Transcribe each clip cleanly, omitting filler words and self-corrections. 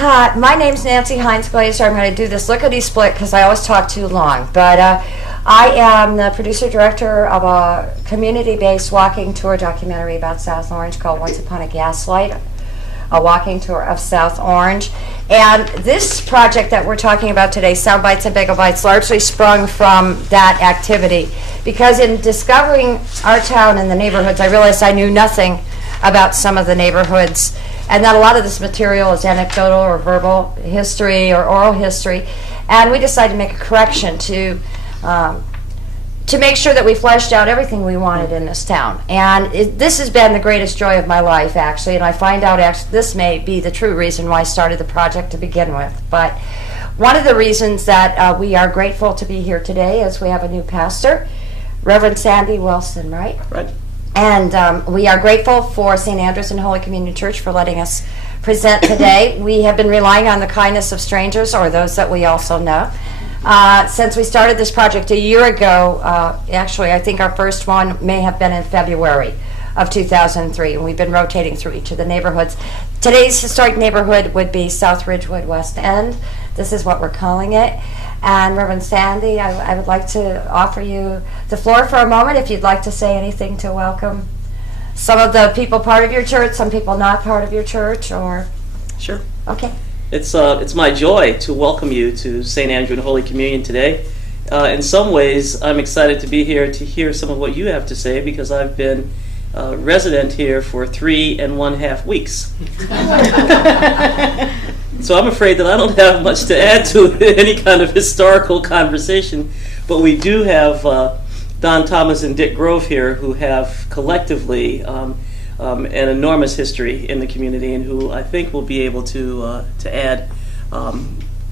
My name's Nancy Heins Glaser. I'm going to do this lickety-split because I always talk too long. But I am the producer-director of a community-based walking tour documentary about South Orange called Once Upon a Gaslight, a walking tour of South Orange. And this project that we're talking about today, Sound Bites and Bagel Bites, largely sprung from that activity. Because in discovering our town and the neighborhoods, I realized I knew nothing about some of the neighborhoods, and that a lot of this material is anecdotal or verbal history or oral history. And we decided to make a correction to make sure that we fleshed out everything we wanted in this town. And this has been the greatest joy of my life, actually, and I find out this may be the true reason why I started the project to begin with. But one of the reasons that we are grateful to be here today is we have a new pastor, Reverend Sandy Wilson, right? Right. And we are grateful for St. Andrew's and Holy Communion Church for letting us present today. We have been relying on the kindness of strangers, or those that we also know. Since we started this project a year ago, actually I think our first one may have been in February of 2003, and we've been rotating through each of the neighborhoods. Today's historic neighborhood would be South Ridgewood West End. This is what we're calling it. And Reverend Sandy, I would like to offer you the floor for a moment if you'd like to say anything to welcome some of the people part of your church, some people not part of your church, or... Sure. Okay. It's my joy to welcome you to St. Andrew and Holy Communion today. In some ways, I'm excited to be here to hear some of what you have to say, because I've been resident here for 3.5 weeks. So I'm afraid that I don't have much to add to any kind of historical conversation, but we do have Don Thomas and Dick Grove here, who have collectively an enormous history in the community, and who I think will be able to add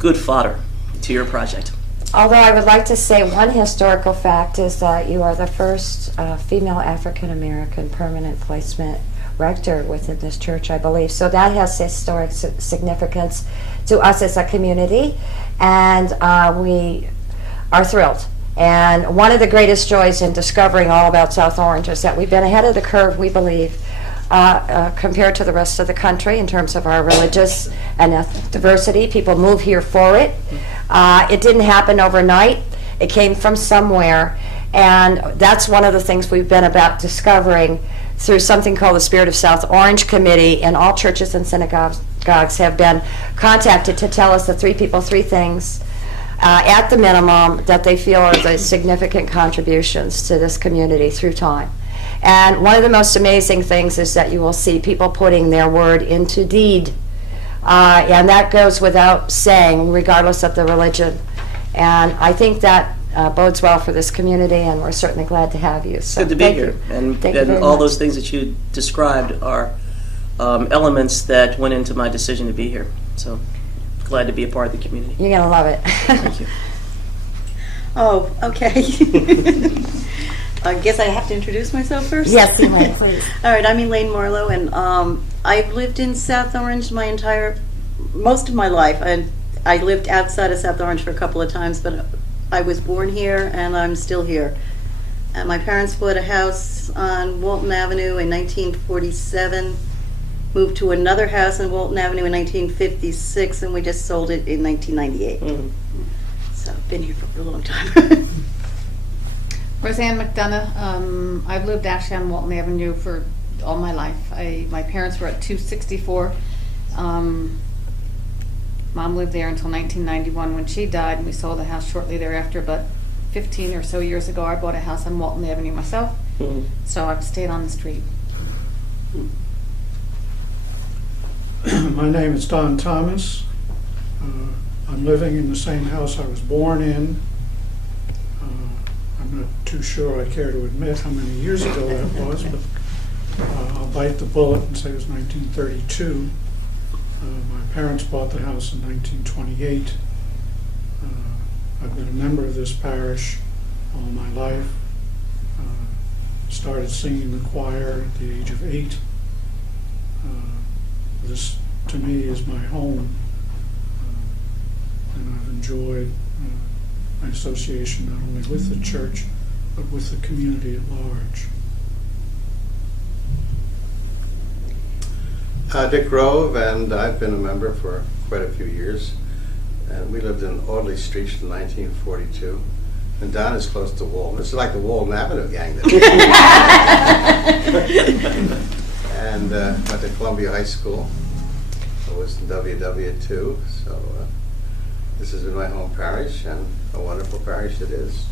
good fodder to your project. Although I would like to say one historical fact is that you are the first female African-American permanent placement rector within this church, I believe. So that has historic significance to us as a community, and we are thrilled. And one of the greatest joys in discovering all about South Orange is that we've been ahead of the curve, we believe, compared to the rest of the country in terms of our religious and ethnic diversity. People move here for it. It didn't happen overnight. It came from somewhere, and that's one of the things we've been about discovering through something called the Spirit of South Orange Committee, and all churches and synagogues have been contacted to tell us the three people, three things, at the minimum, that they feel are the significant contributions to this community through time. And one of the most amazing things is that you will see people putting their word into deed. And that goes without saying, regardless of the religion. And I think that bodes well for this community, and we're certainly glad to have you. So good to be here. And all those things that you described are elements that went into my decision to be here. So glad to be a part of the community. You're going to love it. Thank you. Oh, okay. I guess I have to introduce myself first? Yes, Elaine, please. All right, I'm Elaine Marlowe, and I've lived in South Orange most of my life. And I lived outside of South Orange for a couple of times, but I was born here, and I'm still here. And my parents bought a house on Walton Avenue in 1947, moved to another house on Walton Avenue in 1956, and we just sold it in 1998. Mm-hmm. So I've been here for a long time. Roseanne McDonough. I've lived actually on Walton Avenue for all my life. My parents were at 264. Mom lived there until 1991 when she died, and we sold the house shortly thereafter. But 15 or so years ago, I bought a house on Walton Avenue myself, so I've stayed on the street. My name is Don Thomas. I'm living in the same house I was born in. I'm not too sure I care to admit how many years ago that was, but I'll bite the bullet and say it was 1932. My parents bought the house in 1928. I've been a member of this parish all my life. Started singing the choir at the age of 8. This, to me, is my home, and I've enjoyed my association not only with the church, but with the community at large. Dick Grove, and I've been a member for quite a few years. And we lived in Audley Street from 1942. And down is close to Walton. This is like the Walton Avenue gang. And went to Columbia High School. I was in WW2. So this has been my home parish, and a wonderful parish it is.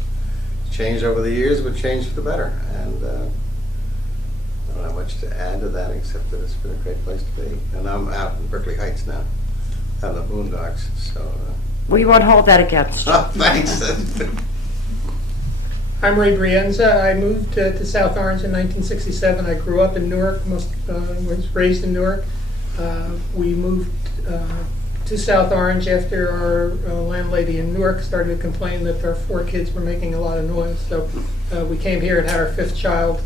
It's changed over the years, but changed for the better. And I don't have much to add to that except that it's been a great place to be. And I'm out in Berkeley Heights now, out in the boondocks. So. We won't hold that against you. Oh, thanks. I'm Ray Brienza. I moved to South Orange in 1967. I grew up in Newark, was raised in Newark. We moved to South Orange after our landlady in Newark started to complain that our 4 kids were making a lot of noise. So we came here and had our 5th child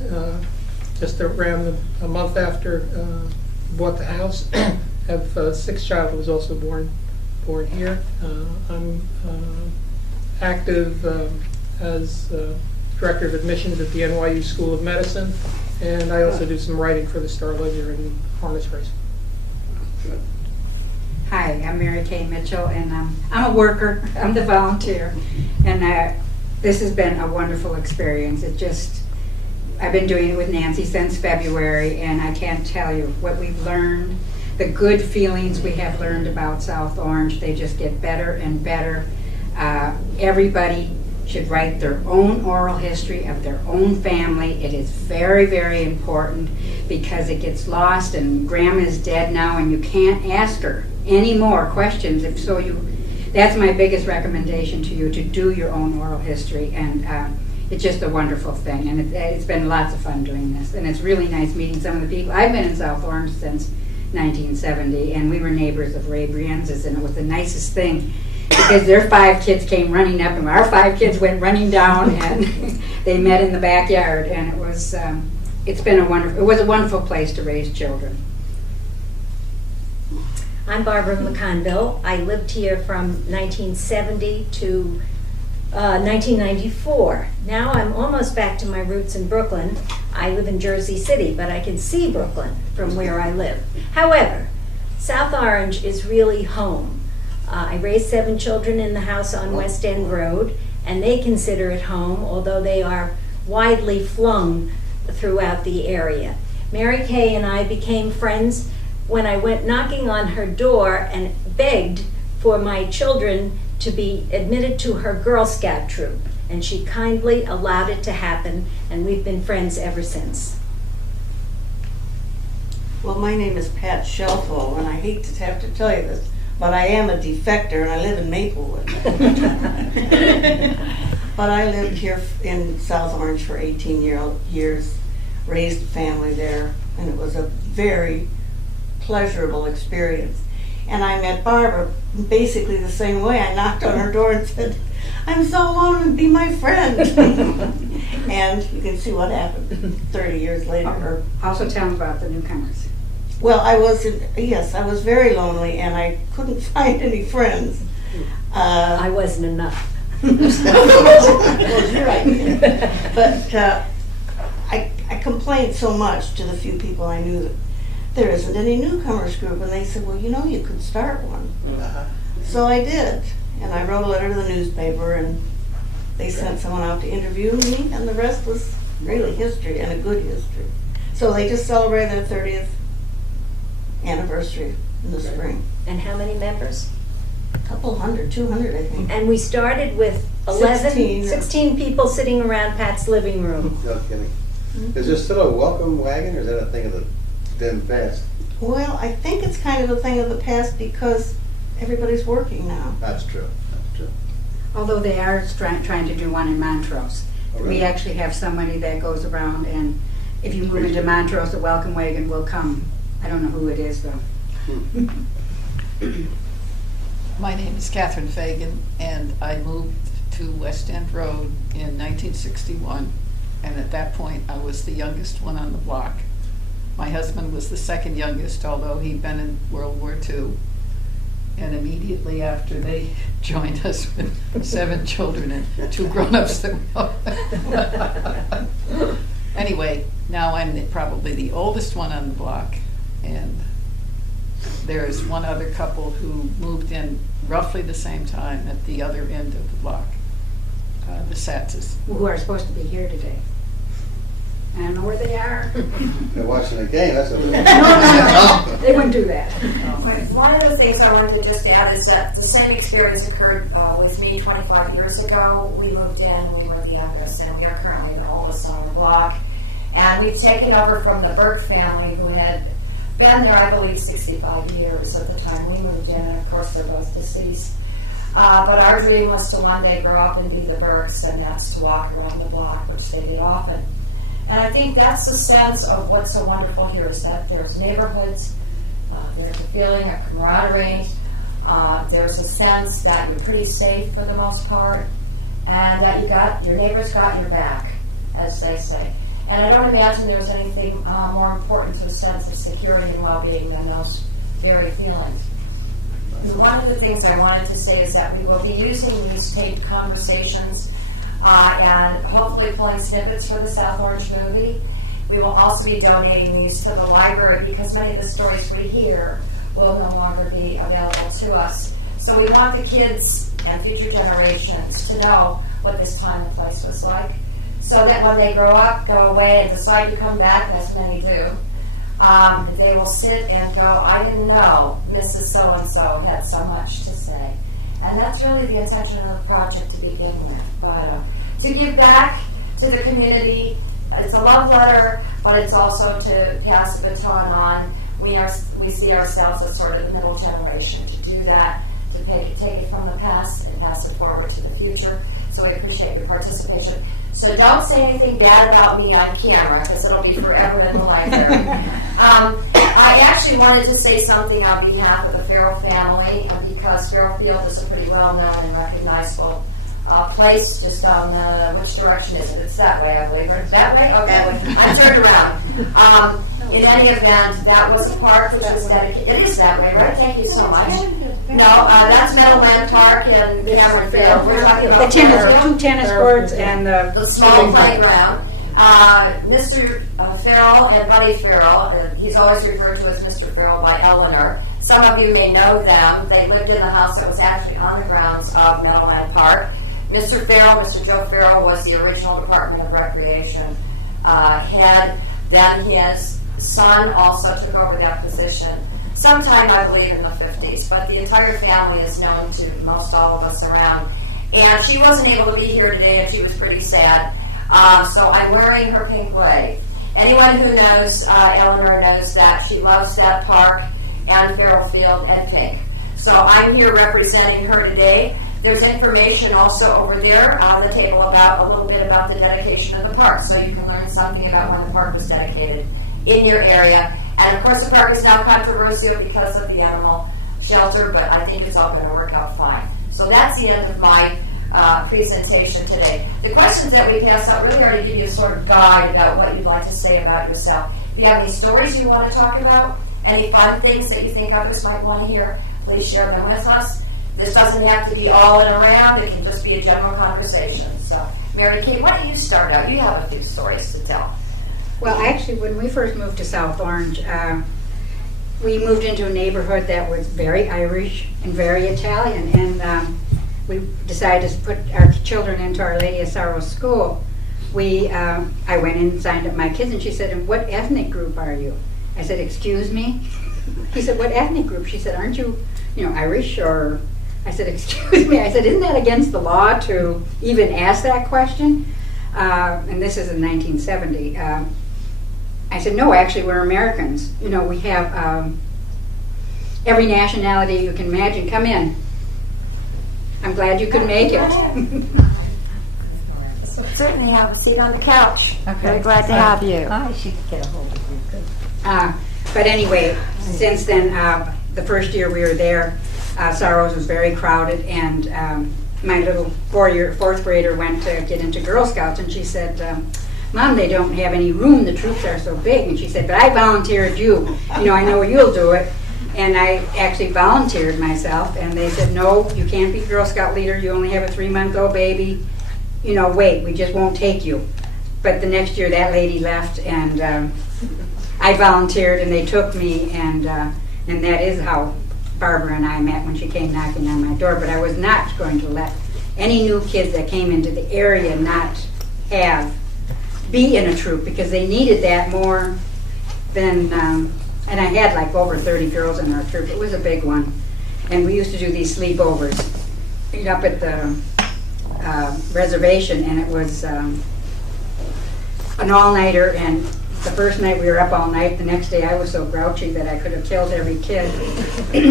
just around a month after we bought the house. Have 6th child who was also born here. I'm active as Director of Admissions at the NYU School of Medicine, and I also do some writing for the Star Ledger and harness racing. Hi, I'm Mary Kay Mitchell, and I'm a worker. I'm the volunteer, and this has been a wonderful experience. I've been doing it with Nancy since February, and I can't tell you what we've learned, the good feelings we have learned about South Orange. They just get better and better. Everybody should write their own oral history of their own family. It is very, very important because it gets lost, and Grandma's dead now and you can't ask her any more questions. That's my biggest recommendation to you, to do your own oral history, and it's just a wonderful thing, and it's been lots of fun doing this, and it's really nice meeting some of the people. I've been in South Orange since 1970, and we were neighbors of Ray Brienza's, and it was the nicest thing because their 5 kids came running up and our 5 kids went running down, and they met in the backyard, and it was it was a wonderful place to raise children. I'm Barbara Macondo. I lived here from 1970 to 1994. Now I'm almost back to my roots in Brooklyn. I live in Jersey City, but I can see Brooklyn from where I live. However, South Orange is really home. I raised 7 children in the house on West End Road, and they consider it home, although they are widely flung throughout the area. Mary Kay and I became friends when I went knocking on her door and begged for my children to be admitted to her Girl Scout troop, and she kindly allowed it to happen, and we've been friends ever since. Well, my name is Pat Shelfo, and I hate to have to tell you this, but I am a defector and I live in Maplewood. But I lived here in South Orange for 18 years, raised a family there, and it was a very pleasurable experience. And I met Barbara basically the same way. I knocked on her door and said, "I'm so alone, be my friend." And you can see what happened 30 years later. Also tell them about the newcomers. Well, I was very lonely, and I couldn't find any friends. I wasn't enough. Well, you're right. But I complained so much to the few people I knew that there isn't any newcomers group, and they said, well, you could start one. So I did, and I wrote a letter to the newspaper, and they sent someone out to interview me, and the rest was really history, and a good history. So they just celebrated their 30th anniversary in the spring. And how many members? A couple hundred, 200, I think. And we started with 16 people sitting around Pat's living room. No kidding. Is there still a welcome wagon, or is that a thing of the dim past? Well, I think it's kind of a thing of the past because everybody's working now. That's true. That's true. Although they are trying to do one in Montrose. Oh, really? We actually have somebody that goes around, and if you move into Montrose, a welcome wagon will come. I don't know who it is, though. My name is Catherine Fagan, and I moved to West End Road in 1961, and at that point I was the youngest one on the block. My husband was the second youngest, although he'd been in World War II, and immediately after they joined us with 7 children and 2 grown-ups. Anyway, now I'm probably the oldest one on the block, and there's one other couple who moved in roughly the same time at the other end of the block, the Satzes. Who are supposed to be here today. I don't know where they are. They're watching the game, that's what they're No, they wouldn't do that. One of the things I wanted to just add is that the same experience occurred with me 25 years ago. We moved in, we were the youngest, and we are currently the oldest on the block. And we've taken over from the Burke family, who had been there, I believe, 65 years at the time we moved in, and of course they're both deceased. But our dream was to one day grow up and be the Burkes, and that's to walk around the block, which they did often. And I think that's the sense of what's so wonderful here, is that there's neighborhoods, there's a feeling of camaraderie, there's a sense that you're pretty safe for the most part, and that your neighbors got your back, as they say. And I don't imagine there's anything more important to a sense of security and well-being than those very feelings. And one of the things I wanted to say is that we will be using these taped conversations and hopefully pulling snippets for the South Orange movie. We will also be donating these to the library because many of the stories we hear will no longer be available to us. So we want the kids and future generations to know what this time and place was like, so that when they grow up, go away, and decide to come back, as many do, they will sit and go, I didn't know Mrs. So-and-so had so much to say. And that's really the intention of the project to begin with. But to give back to the community, it's a love letter, but it's also to pass the baton on. We see ourselves as sort of the middle generation to do that, to take it from the past and pass it forward to the future. So we appreciate your participation. So don't say anything bad about me on camera, because it'll be forever in the library. I actually wanted to say something on behalf of the Farrell family, because Farrell Field is a pretty well-known and recognizable place just on which direction is it? It's that way, I believe. Or that way? Okay. I'm turned around. In any event, that was a park which was dedicated. It is that way, right? Thank you so much. No, that's Meadowland Park in Cameron Field. We're talking about Two tennis courts and the small playground. Mr. Farrell and Buddy Farrell, he's always referred to as Mr. Farrell by Eleanor. Some of you may know them. They lived in the house that was actually on the grounds of Meadowland Park. Mr. Farrell, Mr. Joe Farrell, was the original Department of Recreation head. Then his son also took over that position sometime, I believe, in the 50s. But the entire family is known to most all of us around. And she wasn't able to be here today, and she was pretty sad. So I'm wearing her pink gray. Anyone who knows Eleanor knows that she loves that park and Farrell Field and pink. So I'm here representing her today. There's information also over there on the table about a little bit about the dedication of the park, so you can learn something about when the park was dedicated in your area. And of course the park is now controversial because of the animal shelter, but I think it's all going to work out fine. So that's the end of my presentation today. The questions that we pass out really are to give you a sort of guide about what you'd like to say about yourself. If you have any stories you want to talk about, any fun things that you think others might want to hear, please share them with us. This doesn't have to be all in and around. It can just be a general conversation. So, Mary Kate, why don't you start out? You have a few stories to tell. Well, actually, when we first moved to South Orange, we moved into a neighborhood that was very Irish and very Italian, and we decided to put our children into Our Lady of Sorrows school. I went in and signed up my kids, and she said, "And what ethnic group are you?" I said, "Excuse me?" He said, "What ethnic group?" She said, "Aren't you, Irish or?" I said, "Excuse me." I said, "Isn't that against the law to even ask that question?" And this is in 1970. I said, "No, actually, we're Americans. We have every nationality you can imagine. Come in. I'm glad you could make it." Certainly have a seat on the couch. Okay. We're glad to have you. I should get a hold of you. But anyway, since then, the first year we were there, Sorrows was very crowded, and my little fourth grader went to get into Girl Scouts, and she said, "Mom, they don't have any room. The troops are so big." And she said, "But I volunteered you. I know you'll do it." And I actually volunteered myself, and they said, "No, you can't be Girl Scout leader. You only have a 3-month-old baby. Wait, we just won't take you." But the next year, that lady left, and I volunteered, and they took me, and And that is how Barbara and I met when she came knocking on my door. But I was not going to let any new kids that came into the area not be in a troop, because they needed that more than, and I had like over 30 girls in our troop. It was a big one. And we used to do these sleepovers up at the reservation, and it was an all-nighter, and the first night we were up all night. The next day I was so grouchy that I could have killed every kid.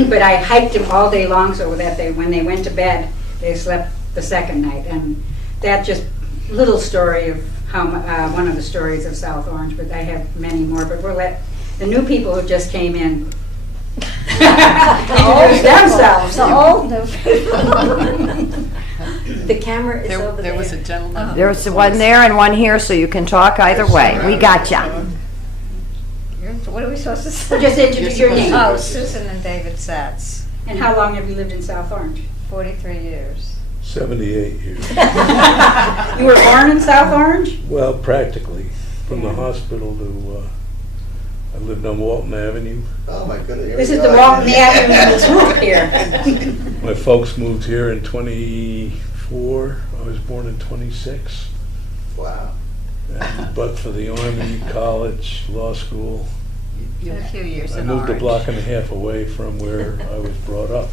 But I hiked them all day long so that when they went to bed, they slept the second night. And that just little story of how one of the stories of South Orange, but I have many more. But we'll let the new people who just came in introduce themselves. The camera is over there. There was a gentleman. There's one there and one here, so you can talk either way. We got ya. What are we supposed to say? So just introduce your name. Oh, Susan and David Satz. And how long have you lived in South Orange? 43 years. 78 years. You were born in South Orange? Well, practically. From the hospital to, I lived on Walton Avenue. Oh, my goodness. This is the Walton Avenue group here. My folks moved here in 24. I was born in 26. Wow. But for the Army, college, law school, A few years I in moved a Orange. block and a half away from where I was brought up.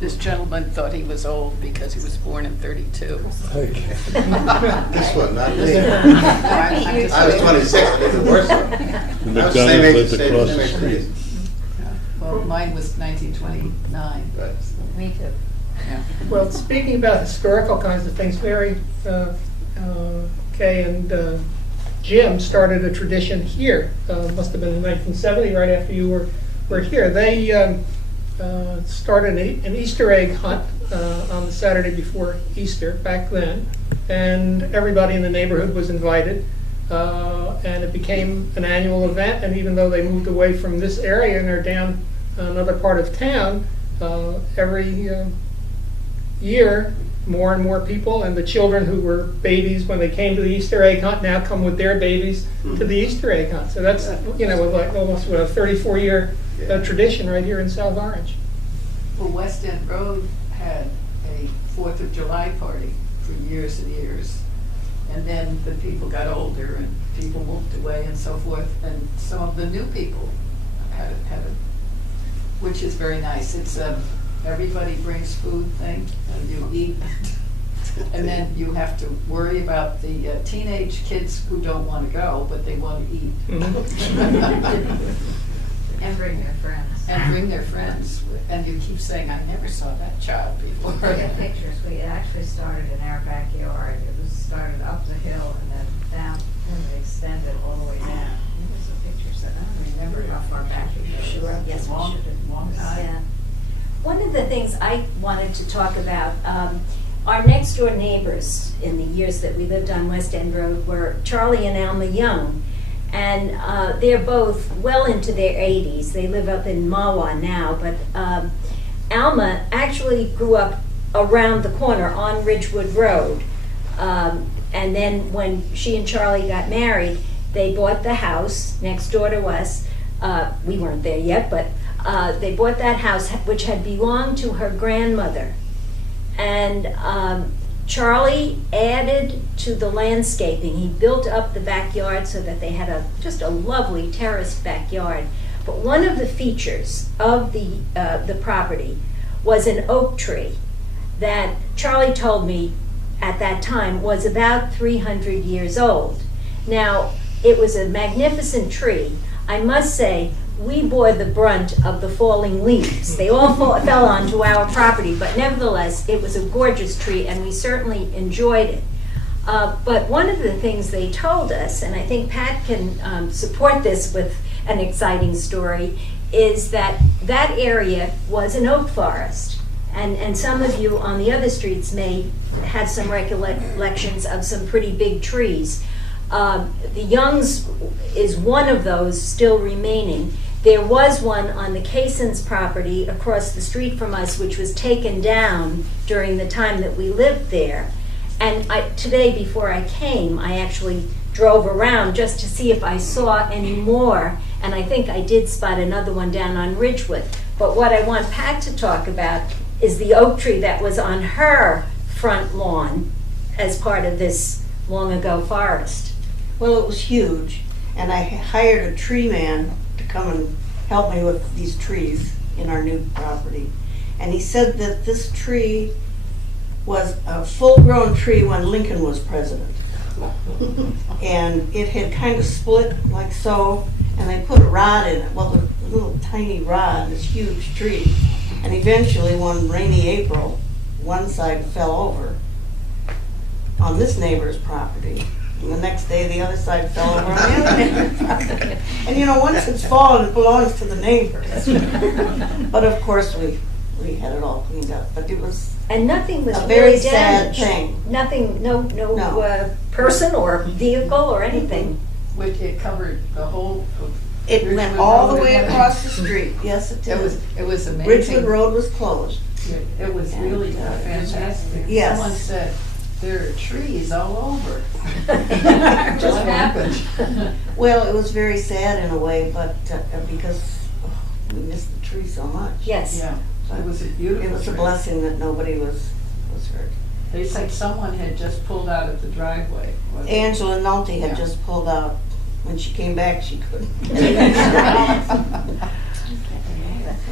This gentleman thought he was old because he was born in 32. Okay. This one, not me. I I was 26, I did the worst one. The I was the McDonald's same age, lived same across age the as street. you. Well, mine was 1929. Right. Me too. Yeah. Well, speaking about historical kinds of things, Mary, Kay, and Jim started a tradition here. Must have been in 1970, right after you were here. They started an Easter egg hunt on the Saturday before Easter back then, and everybody in the neighborhood was invited. And it became an annual event, and even though they moved away from this area and are down another part of town, every year more and more people, and the children who were babies when they came to the Easter egg hunt now come with their babies to the Easter egg hunt. So that's, like almost a 34-year tradition right here in South Orange. Well, West End Road had a 4th of July party for years and years. And then the people got older and people moved away and so forth. And some of the new people had it, which is very nice. It's everybody brings food thing and you eat. And then you have to worry about the teenage kids who don't want to go, but they want to eat. And bring their friends. And bring their friends. And you keep saying, I never saw that child before. We had pictures. We actually started in our backyard. It was started up the hill and then down and extended all the way down. There was some pictures that I don't remember how far back it goes. Sure. Yes, we Long- should have. long time. Yeah. One of the things I wanted to talk about, our next door neighbors in the years that we lived on West End Road were Charlie and Alma Young. And they're both well into their 80s. They live up in Mawa now, but Alma actually grew up around the corner on Ridgewood Road. And then when she and Charlie got married, they bought the house next door to us. We weren't there yet, but they bought that house, which had belonged to her grandmother. And Charlie added to the landscaping. He built up the backyard so that they had just a lovely terraced backyard. But one of the features of the property was an oak tree that Charlie told me at that time was about 300 years old. Now, it was a magnificent tree. I must say, we bore the brunt of the falling leaves. They all fell onto our property, but nevertheless, it was a gorgeous tree, and we certainly enjoyed it. But one of the things they told us, and I think Pat can support this with an exciting story, is that that area was an oak forest. And some of you on the other streets may have some recollections of some pretty big trees. The Youngs is one of those still remaining. There was one on the Kason's property across the street from us, which was taken down during the time that we lived there. And today, before I came, I actually drove around just to see if I saw any more. And I think I did spot another one down on Ridgewood. But what I want Pat to talk about is the oak tree that was on her front lawn as part of this long ago forest. Well, it was huge, and I hired a tree man to come and help me with these trees in our new property. And he said that this tree was a full-grown tree when Lincoln was president. And it had kind of split like so, and they put a rod in it, well, a little tiny rod, this huge tree. And eventually, one rainy April, one side fell over on this neighbor's property. And the next day, the other side fell over on the other neighbor's property. And you know, once it's fallen, it belongs to the neighbors. But of course, we had it all cleaned up. But it was And nothing was a very really sad damaged. thing. Nothing, no No. person or vehicle or anything. Which it covered the whole of It Ridgewood went all the Road. way across the street. Yes, it did. It was amazing. Ridgewood Road was closed. It was really fantastic. Yes. Someone said, there are trees all over. Just What happened? Well, it was very sad in a way, but because we missed the tree so much. Yes. Yeah, it was a beautiful It was a tree. blessing that nobody was hurt. They said someone had just pulled out of the driveway. wasn't it? Angela Nolte had Yeah. just pulled out. When she came back, she couldn't.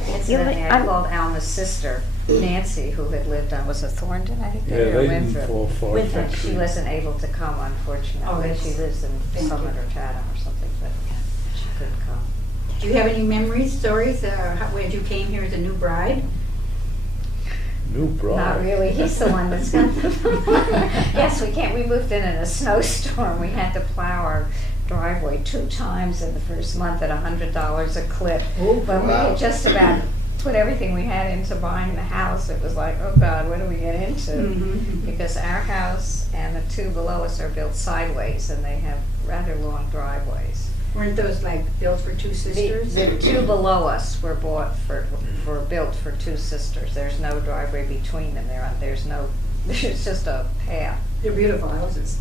Incidentally, I called Alma's sister, Nancy, who had lived on, was it Thornton, I think, Yeah, or they didn't Winthrop. fall far. And she wasn't able to come, unfortunately. Oh, that's- She lives in Summit or Chatham or something, but she couldn't come. Do you have any memories, stories, when you came here as a new bride? New bride. Not really, he's the one that's got Yes, we moved in a snowstorm. We had to plow our driveway 2 times in the first month at $100 a clip. When we Wow. had just about put everything we had into buying the house, it was like, oh God, what do we get into? Mhm. Because our house and the 2 below us are built sideways, and they have rather long driveways. Weren't those like built for 2 sisters? The 2 below us were built for 2 sisters. There's no driveway between them. There's just a path. They're beautiful houses.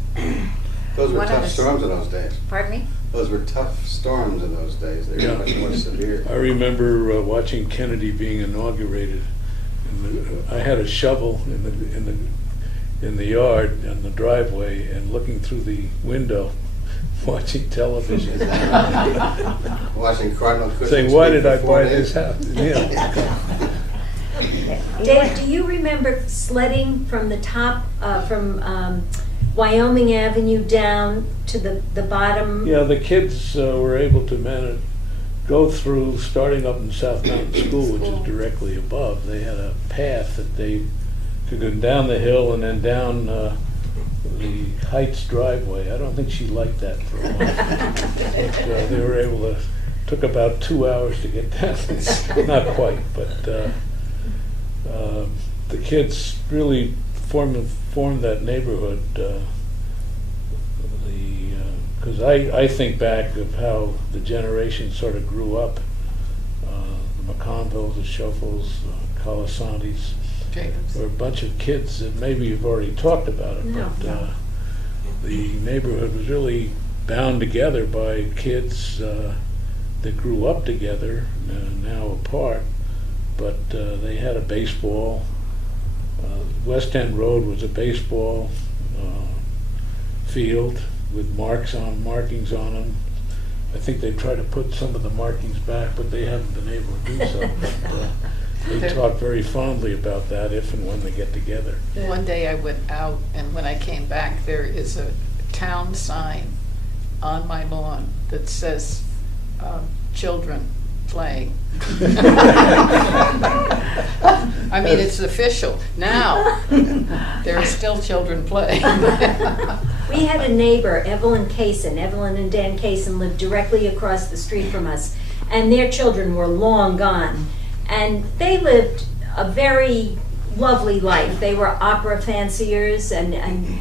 Those were One of tough us- storms in those days. Pardon me? Those were tough storms in those days. They Yeah. were much more severe. I remember watching Kennedy being inaugurated. And I had a shovel in the yard on the driveway and looking through the window, watching television, Watching Cardinal Cushion saying, "Why speak did I for 4 buy days." this house?" Yeah. Dave, do you remember sledding from the top, from Wyoming Avenue down to the bottom? Yeah, the kids were able to go through, starting up in South Mountain School, which is directly above. They had a path that they could go down the hill and then down the Heights driveway. I don't think she liked that for a while. But they were able to, took about 2 hours to get down. Not quite, but the kids really formed that neighborhood. Because I think back of how the generation sort of grew up, the Macondos, the Shuffles, Colasantes, Jacobs. were a bunch of kids that maybe you've already talked about it, No. but the neighborhood was really bound together by kids that grew up together, now apart, but they had a baseball. West End Road was a baseball field with markings on them. I think they tried to put some of the markings back, but they haven't been able to do so. But, they talk very fondly about that if and when they get together. One day I went out, and when I came back, there is a town sign on my lawn that says, children play. I mean, it's official. Now, there are still children play. We had a neighbor, Evelyn Kaysen. Evelyn and Dan Kaysen lived directly across the street from us, and their children were long gone. And they lived a very lovely life. They were opera fanciers, and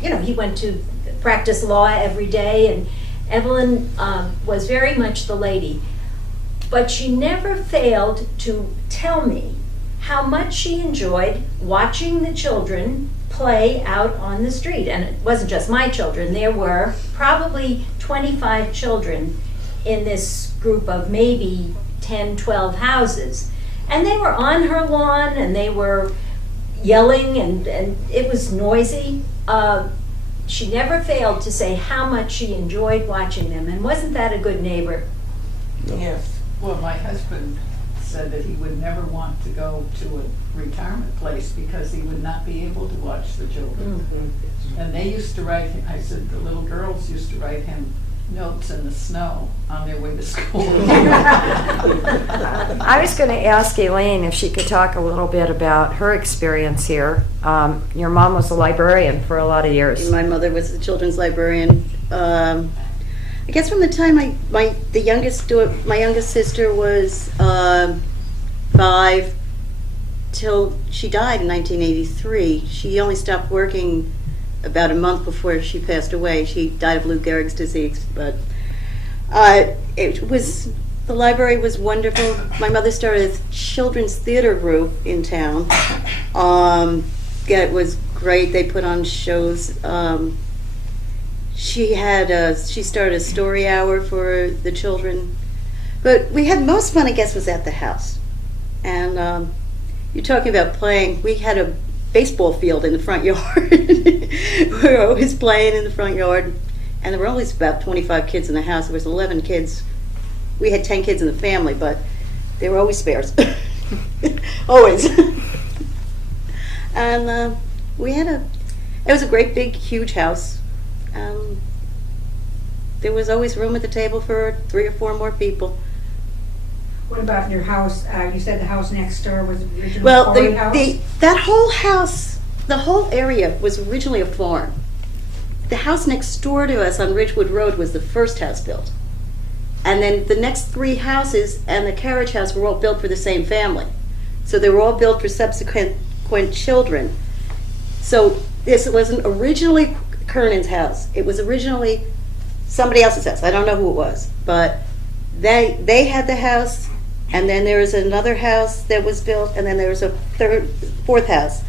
you know, he went to practice law every day, and Evelyn was very much the lady. But she never failed to tell me how much she enjoyed watching the children play out on the street. And it wasn't just my children. There were probably 25 children in this group of maybe 10, 12 houses. And they were on her lawn, and they were yelling, and it was noisy. She never failed to say how much she enjoyed watching them, and wasn't that a good neighbor? Yes. Well, my husband said that he would never want to go to a retirement place because he would not be able to watch the children. Mm-hmm. And they used to write him, I said, the little girls used to write him notes in the snow on their way to school. I was going to ask Elaine if she could talk a little bit about her experience here. Your mom was a librarian for a lot of years. My mother was the children's librarian. I guess from the time my youngest sister was 5 till she died in 1983. She only stopped working about a month before she passed away. She died of Lou Gehrig's disease, but the library was wonderful. My mother started a children's theater group in town. It was great. They put on shows. She started a story hour for the children. But we had most fun, I guess, was at the house. And you're talking about playing. We had a baseball field in the front yard. We were always playing in the front yard. And there were always about 25 kids in the house. There was 11 kids. We had 10 kids in the family, but there were always spares. Always. And it was a great, big, huge house. There was always room at the table for 3 or 4 more people. What about your house? You said the house next door was originally Well, quarry house? that whole house, the whole area was originally a farm. The house next door to us on Ridgewood Road was the first house built. And then the next 3 houses and the carriage house were all built for the same family. So they were all built for subsequent children. So this wasn't originally Kernan's house. It was originally somebody else's house. I don't know who it was. But they had the house, and then there was another house that was built, and then there was a fourth house.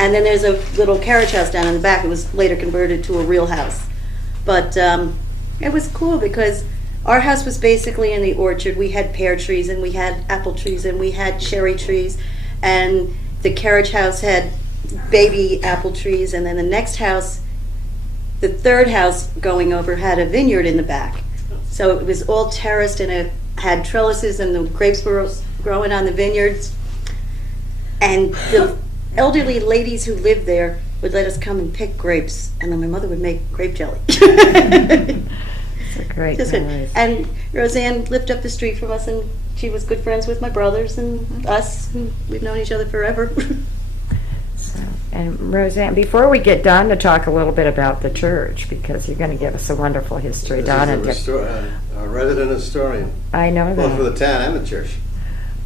And then there's a little carriage house down in the back. It was later converted to a real house. But it was cool because our house was basically in the orchard. We had pear trees, and we had apple trees, and we had cherry trees. And the carriage house had baby apple trees. And then the next house, the third house going over, had a vineyard in the back. So it was all terraced, and it had trellises, and the grapes were growing on the vineyards. And the elderly ladies who lived there would let us come and pick grapes, and then my mother would make grape jelly. It's a great memory. And Roseanne lived up the street from us, and she was good friends with my brothers and us. And we've known each other forever. And Roseanne, before we get Don to talk a little bit about the church, because you're going to give us a wonderful history, Don. This is a resident historian. I know that. Both for the town and the church.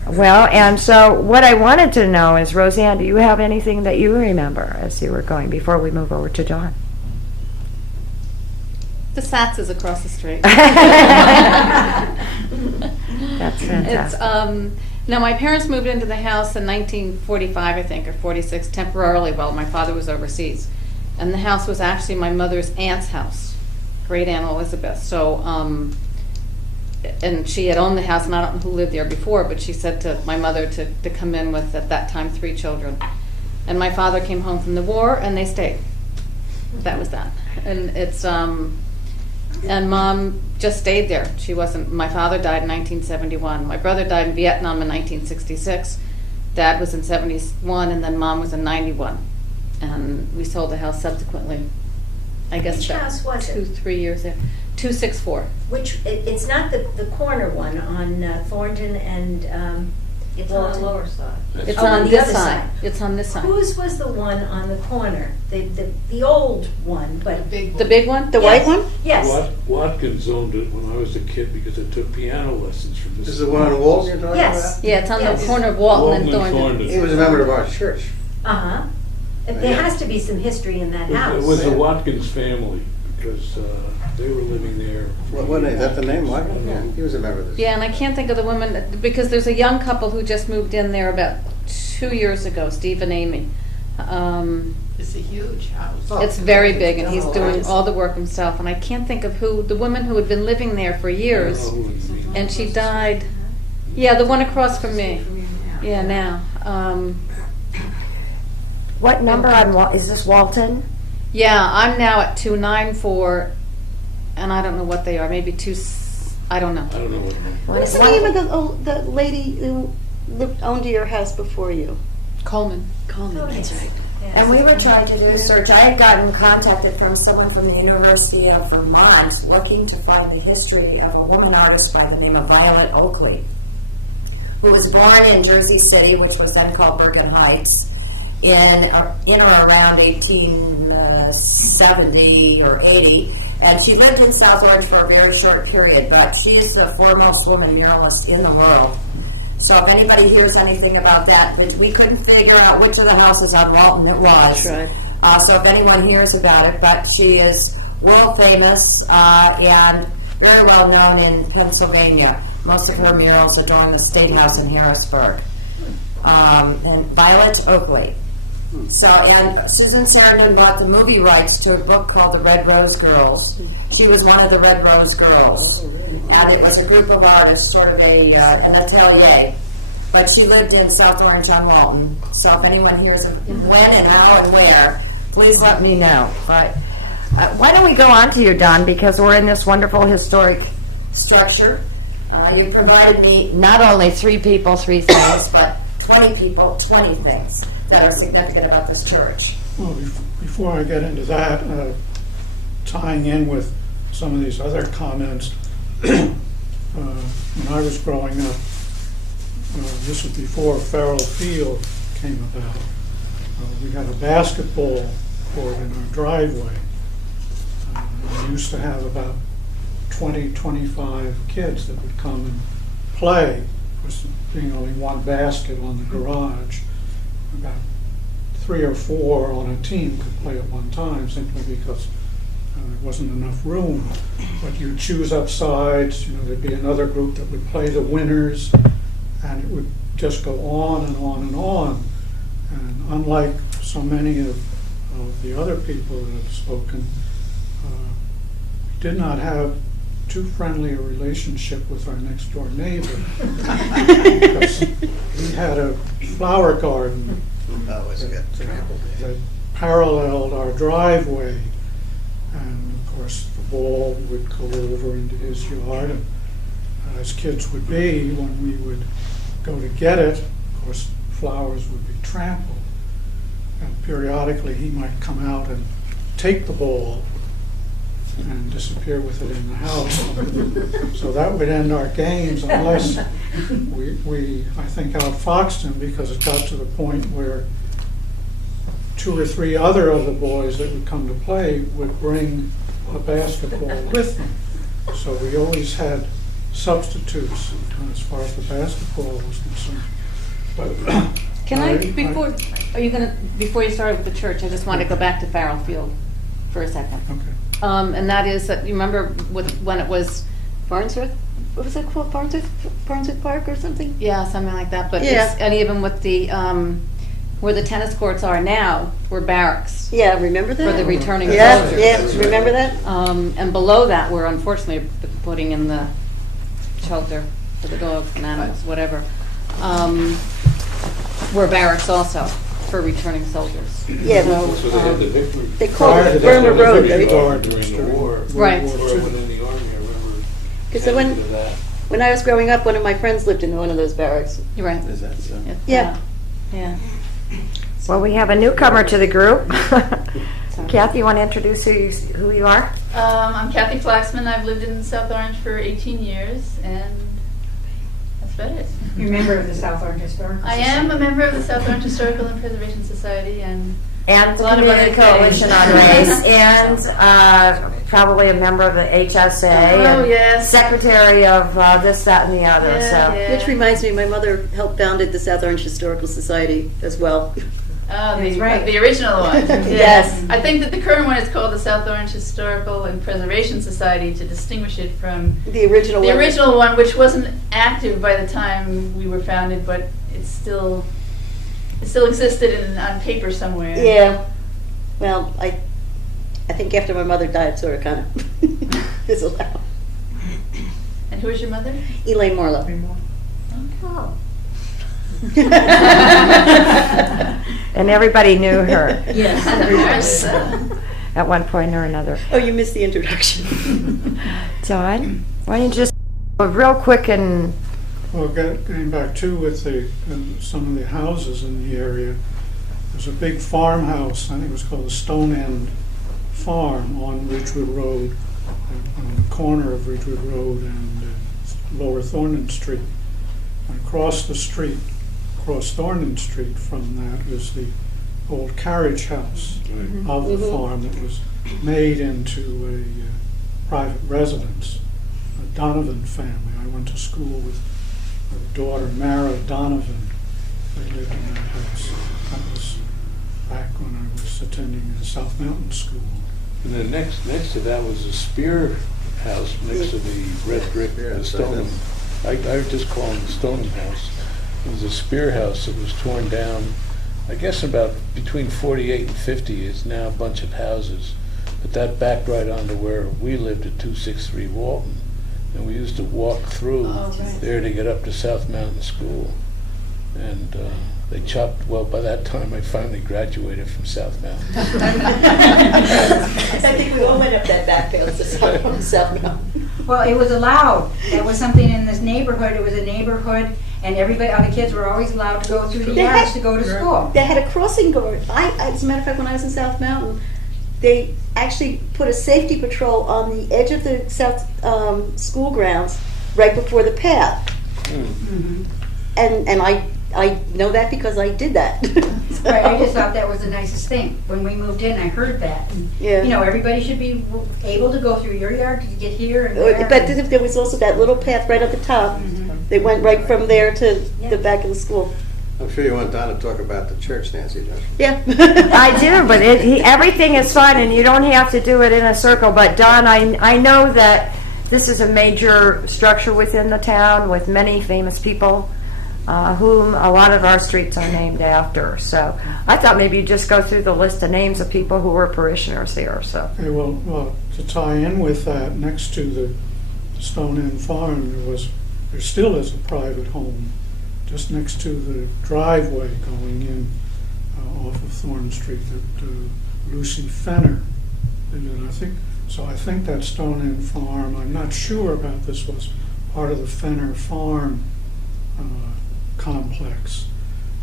Well, and so what I wanted to know is, Roseanne, do you have anything that you remember as you were going before we move over to Don? The Sats is across the street. That's fantastic. Now, my parents moved into the house in 1945, I think, or 46, temporarily while my father was overseas. And the house was actually my mother's aunt's house, great aunt Elizabeth. So, and she had owned the house, and I don't know who lived there before, but she said to my mother to come in with, at that time, 3 children. And my father came home from the war, and they stayed. That was that. And it's, and Mom just stayed there. She wasn't, my father died in 1971. My brother died in Vietnam in 1966. Dad was in 71, and then Mom was in 91. And we sold the house subsequently. I guess Which house was it? 2-3 years there. 264. Which, it's not the corner one on Thornton and It's on the lower side. It's Oh, on the this other side. side. It's on this side. Whose was the one on the corner? The old one, but The big one? The Yes. white one? yes. Watkins owned it when I was a kid because I took piano lessons from This this. is the one on Walton you're talking Yes. about? Yeah, it's on Yes. the corner of Walton and Thornton. He was a member of our church. Uh-huh. There has to be some history in that house. It was the Watkins family because they were living there. What name? Is that the name? What? Yeah. He was a member of this. Yeah, and I can't think of the woman, because there's a young couple who just moved in there about 2 years ago, Steve and Amy. It's a huge house. It's very big, and he's doing all the work himself. And I can't think of who, the woman who had been living there for years, and she died. Yeah, the one across from me. Yeah, now. What number is this Walton? Yeah, I'm now at 294, and I don't know what they are. Maybe I don't know. I don't know what. What's the name of the lady who owned your house before you? Coleman. Coleman, that's right. And we were trying to do a search. I had gotten contacted from someone from the University of Vermont looking to find the history of a woman artist by the name of Violet Oakley, who was born in Jersey City, which was then called Bergen Heights, in or around 1870 or 80. And she lived in South Orange for a very short period, but she is the foremost woman muralist in the world. So if anybody hears anything about that, but we couldn't figure out which of the houses on Walton it was. Right. So if anyone hears about it, but she is world famous and very well known in Pennsylvania. Most of her murals adorn the State House in Harrisburg. And Violet Oakley. So, and Susan Sarandon bought the movie rights to a book called The Red Rose Girls. She was one of the Red Rose Girls. And it was a group of artists, sort of an atelier. But she lived in South Orange on Walton. So if anyone hears of when and how and where, please let me know. But why don't we go on to you, Don, because we're in this wonderful historic structure. You provided me not only 3 people, 3 things, but 20 people, 20 things that are significant about this church. Well, before I get into that, tying in with some of these other comments, when I was growing up, this was before Farrell Field came about, we had a basketball court in our driveway. We used to have about 20, 25 kids that would come and play. Of course, being only one basket on the garage, about 3 or 4 on a team could play at one time, simply because there wasn't enough room. But you'd choose up sides, there'd be another group that would play the winners, and it would just go on and on and on. And unlike so many of the other people that have spoken, we did not have too friendly a relationship with our next door neighbor. Because he had a flower garden that paralleled our driveway, and of course the ball would go over into his yard, and as kids would be, when we would go to get it, of course flowers would be trampled, and periodically he might come out and take the ball and disappear with it in the house. So that would end our games unless we I think, outfoxed him, because it got to the point where 2 or 3 other of the boys that would come to play would bring a basketball with them. So we always had substitutes as far as the basketball was concerned. But before you start with the church, I just want to go back to Farrell Field for a second. Okay. And that is that, you remember when it was Farnsworth? What was it called? Farnsworth Park or something? Yeah, something like that. But Yeah. and even with the where the tennis courts are now, were barracks Yeah, remember that? for the returning Yeah, soldiers. yeah, remember that? And below that, we're unfortunately putting in the shelter for the dogs and animals, whatever. Were barracks also for returning soldiers. Yeah, So they had the victory. they called Prior it to that, Burma there was Road, a right? victory guard During the during war. World Right. War Before I II. went in the army, I remember. Because getting to that. when I was growing up, one of my friends lived in one of those barracks. You're right. Is that so? It's, Yeah. Yeah. Well, we have a newcomer to the group. Kathy, you want to introduce who you are? I'm Cathy Flaxman. I've lived in South Orange for 18 years, and that's about it. You're a member of the South Orange Historical I am a member of the South Orange Historical and Preservation Society, and And the A lot of Community other Coalition things. on Race, and probably a member of the HSA, Oh, and yes. secretary of this, that, and the other. Yeah, So. yeah. Which reminds me, my mother helped founded the South Orange Historical Society as well. That's right. The original one. Yes. I think that the current one is called the South Orange Historical and Preservation Society to distinguish it from The original the one. original one, which wasn't active by the time we were founded, but it's still It still existed on paper somewhere. Yeah. Well, I think after my mother died, sort of kind of is allowed. And who was your mother? Elaine Marlowe. Oh. And everybody knew her Yes. at one point or another. Oh, you missed the introduction. John, why don't you just real quick and Well, getting back too with some of the houses in the area, there's a big farmhouse, I think it was called the Stone End Farm on Ridgewood Road, on the corner of Ridgewood Road and Lower Thorndon Street. And across the street, across Thorndon Street from that is the old carriage house of the farm that was made into a private residence, a Donovan family. I went to school with her daughter, Mara Donovan. They lived in that house. That was back when I was attending the South Mountain School. And then next to that was a Spear house next to the red brick, the Stoneham. I just call them the Stoneham house. It was a Spear house that was torn down, I guess about between 48 and 50 is now a bunch of houses. But that backed right onto where we lived at 263 Walton. And we used to walk through there to get up to South Mountain School. And they chopped, well, by that time I finally graduated from South Mountain. I think we all went up that back path to South Mountain. Well, it was allowed. There was something in this neighborhood. It was a neighborhood, and everybody, other kids were always allowed to go through the yards to go to school. They had a crossing guard. As a matter of fact, when I was in South Mountain, they actually put a safety patrol on the edge of the South school grounds right before the path. Mm-hmm. And I know that because I did that. So, Right, I just thought that was the nicest thing. When we moved in, I heard that. And, yeah. you know, everybody should be able to go through your yard to get here and there. But there was also that little path right at the top. Mhm. They went right from there to the back of the school. I'm sure you want Don to talk about the church, Nancy, don't you? Yeah. I do, but everything is fine, and you don't have to do it in a circle. But Don, I know that this is a major structure within the town with many famous people, whom a lot of our streets are named after. So I thought maybe you'd just go through the list of names of people who were parishioners here. So Okay, well, to tie in with that, next to the Stone End Farm, there still is a private home just next to the driveway going in off of Thorn Street that Lucy Fenner lived in. I think that Stone End Farm, I'm not sure about this, was part of the Fenner Farm complex.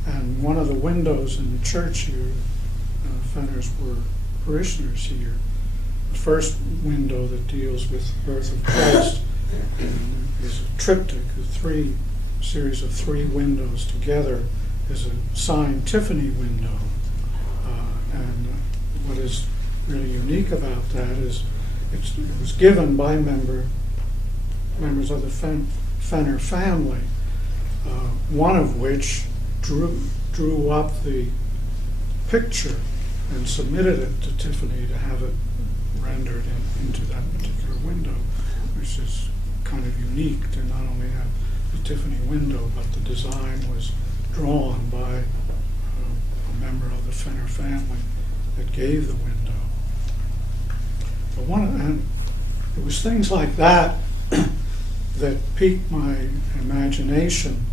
And one of the windows in the church here, Fenners were parishioners here. The first window that deals with the birth of Christ is a triptych, series of three windows together is a signed Tiffany window. And what is really unique about that is it was given by members of the Fenner family, one of which drew up the picture and submitted it to Tiffany to have it rendered into that particular window, which is kind of unique to not only have the Tiffany window, but the design was drawn by a member of the Fenner family that gave the window. But it was things like that that piqued my imagination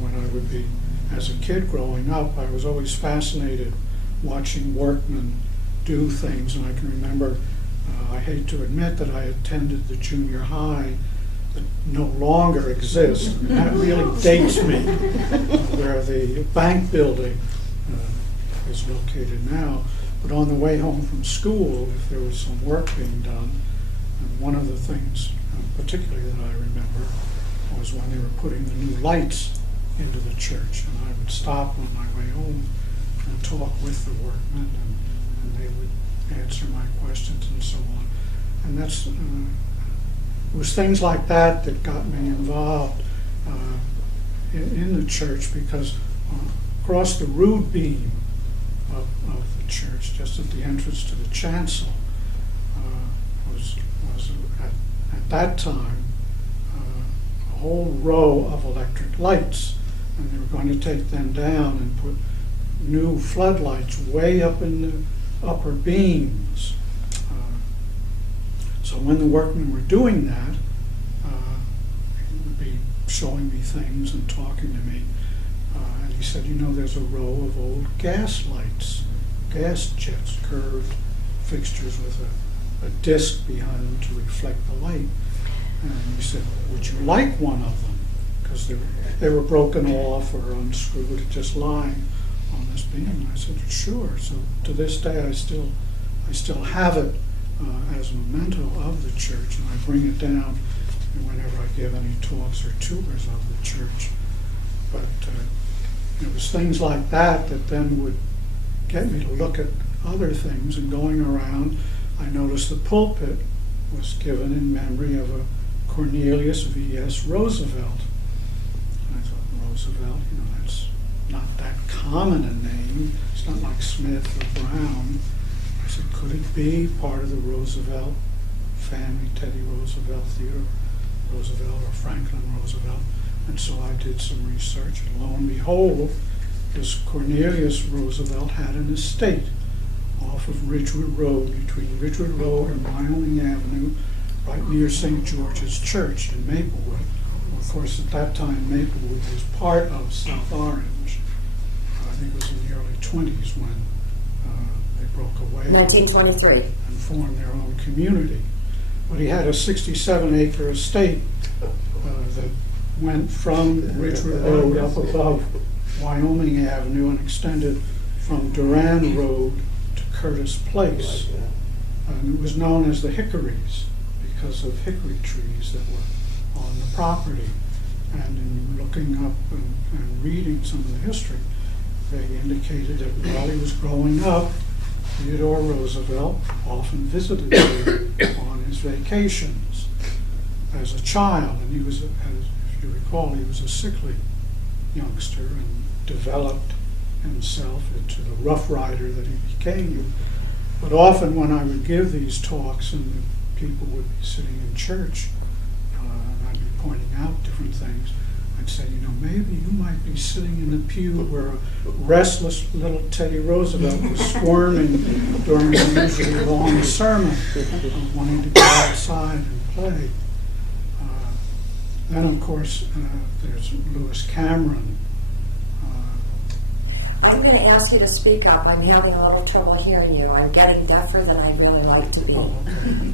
when I would be, as a kid growing up, I was always fascinated watching workmen do things. And I can remember, I hate to admit that I attended the junior high that no longer exists. That really dates me, where the bank building is located now. But on the way home from school, if there was some work being done, and one of the things particularly that I remember was when they were putting the new lights into the church, and I would stop on my way home and talk with the workmen, and they would answer my questions and so on. And it was things like that that got me involved in the church, because across the rood beam of the church, just at the entrance to the chancel, was at that time a whole row of electric lights, and they were going to take them down and put new floodlights way up in the upper beams. So when the workmen were doing that, he would be showing me things and talking to me. And he said, you know, there's a row of old gas lights, gas jets, curved fixtures with a disc behind them to reflect the light. And he said, would you like one of them? Because they were broken off or unscrewed, just lying on this beam. And I said, sure. So to this day, I still have it as a memento of the church, and I bring it down whenever I give any talks or tours of the church. But it was things like that that then would get me to look at other things. And going around, I noticed the pulpit was given in memory of a Cornelius V.S. Roosevelt. And I thought, Roosevelt, you know, that's not that common a name. It's not like Smith or Brown. I said, could it be part of the Roosevelt family, Teddy Roosevelt, Theodore Roosevelt, or Franklin Roosevelt? And so I did some research, and lo and behold, this Cornelius Roosevelt had an estate off of Ridgewood Road, between Ridgewood Road and Wyoming Avenue, right near St. George's Church in Maplewood. Well, of course, at that time, Maplewood was part of South Orange. I think it was in the early 20s when they broke away. 1923. And formed their own community. But he had a 67-acre estate that went from Ridgewood Road up above Wyoming Avenue and extended from Duran Road to Curtis Place. And it was known as the Hickories because of hickory trees that were on the property. And in looking up and reading some of the history, they indicated that while he was growing up, Theodore Roosevelt often visited there on his vacations as a child. And he was, if you recall, he was a sickly youngster and developed himself into the Rough Rider that he became. But often when I would give these talks and the people would be sitting in church, and I'd be pointing out different things, I'd say, you know, maybe you might be sitting in the pew where a restless little Teddy Roosevelt was squirming during a usually long sermon, wanting to go outside and play. Then, of course, there's Lewis Cameron. I'm going to ask you to speak up. I'm having a little trouble hearing you. I'm getting deafer than I'd really like to be.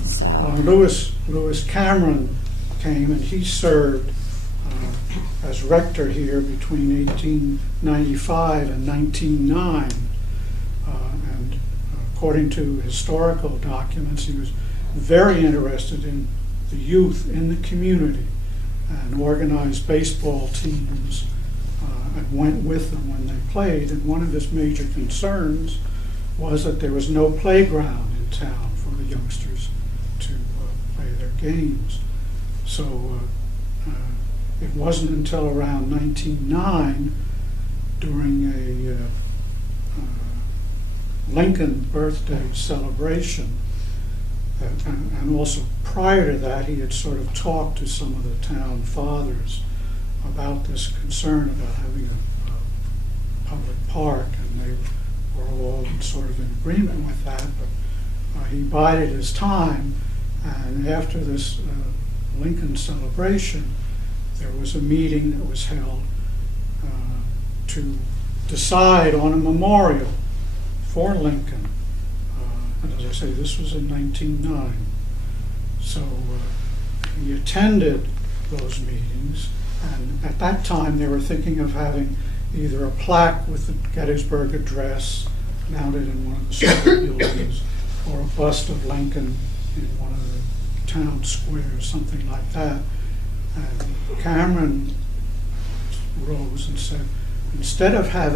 So. Lewis Cameron came, and he served as rector here between 1895 and 1909. And according to historical documents, he was very interested in the youth in the community and organized baseball teams and went with them when they played. And one of his major concerns was that there was no playground in town for the youngsters to play their games. So it wasn't until around 1909, during a Lincoln birthday celebration, and also prior to that, he had sort of talked to some of the town fathers about this concern about having a public park, and they were all sort of in agreement with that, but he bided his time, and after this Lincoln celebration, there was a meeting that was held to decide on a memorial for Lincoln. And as I say, this was in 1909. So he attended those meetings, and at that time they were thinking of having either a plaque with the Gettysburg Address mounted in one of the school buildings, or a bust of Lincoln in one of the town squares, something like that. And Cameron rose and said, instead of having